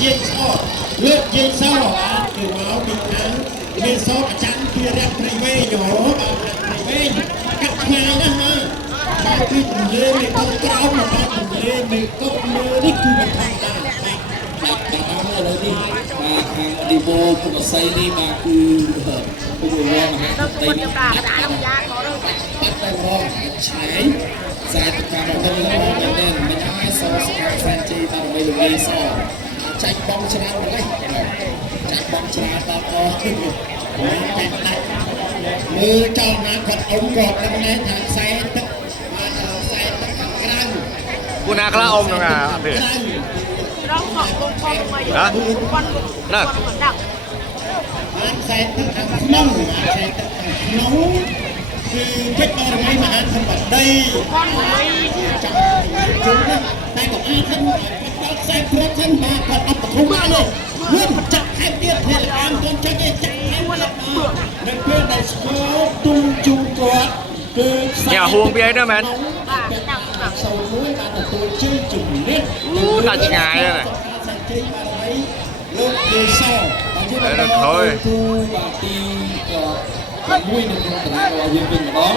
ជាសលើកជាសគឺមកពីខាងមានសអាចារ្យពីរយៈព្រៃវែងយោព្រៃវែងកាត់ឆ្ងាយណាស់ណាមកពីទន្លេមេគង្គក្រោមមកទន្លេមេគង្គលើនេះគឺមិនធម្មតាបាទឥឡូវនេះបាទខាងឌីបូពុកស័យនេះបាទគឺពុកវងមហាតីនេះបាត់តែម្ដងឆ្ងាយខ្សែទឹកការរបស់យើងមែនទេមិនហើយសស្កាខ្សែជ័យតាមបីលវីសចាច់បងច្រើនហ្នឹងចាច់បងច្រើនដល់ក៏ចាច់ដាច់មើលចលនាគាត់អ៊ំគាត់ដឹងដែរថាខ្សែទឹកបាទខ្សែទឹកខាងក្រៅគូណាខ្លះអ៊ំហ្នឹងអាអត់ទេរងមកបងផងមកយកគាត់ណាដាក់បានខ្សែទឹកខាងក្នុងខ្សែទឹកខាងក្នុងគឺពេជ្របរមីមហាធម្មដីគាត់មិនចាំជុំតែក៏អាចហ្នឹងគាត់ខ្សែព្រិចហ្នឹងបាទគាត់អត់ប្រធំបានទេមានចាក់ខែទៀតធ្វើអានគាត់ចាក់ទេចាក់ខែមកដល់នៅពេលដែលស្គាល់ទុំជុំគាត់គឺខ្សែយ៉ាហួងវាហ្នឹងមែនបាទដាក់សូវមួយបានទទួលជ័យជំនះដាក់ឆ្ងាយហ្នឹងខ្សែជ័យបានហើយលោកយេសបាទជួយដល់ហើយគូបាទទីមួយនៅក្នុងតារាងរបស់យើងវិញម្ដង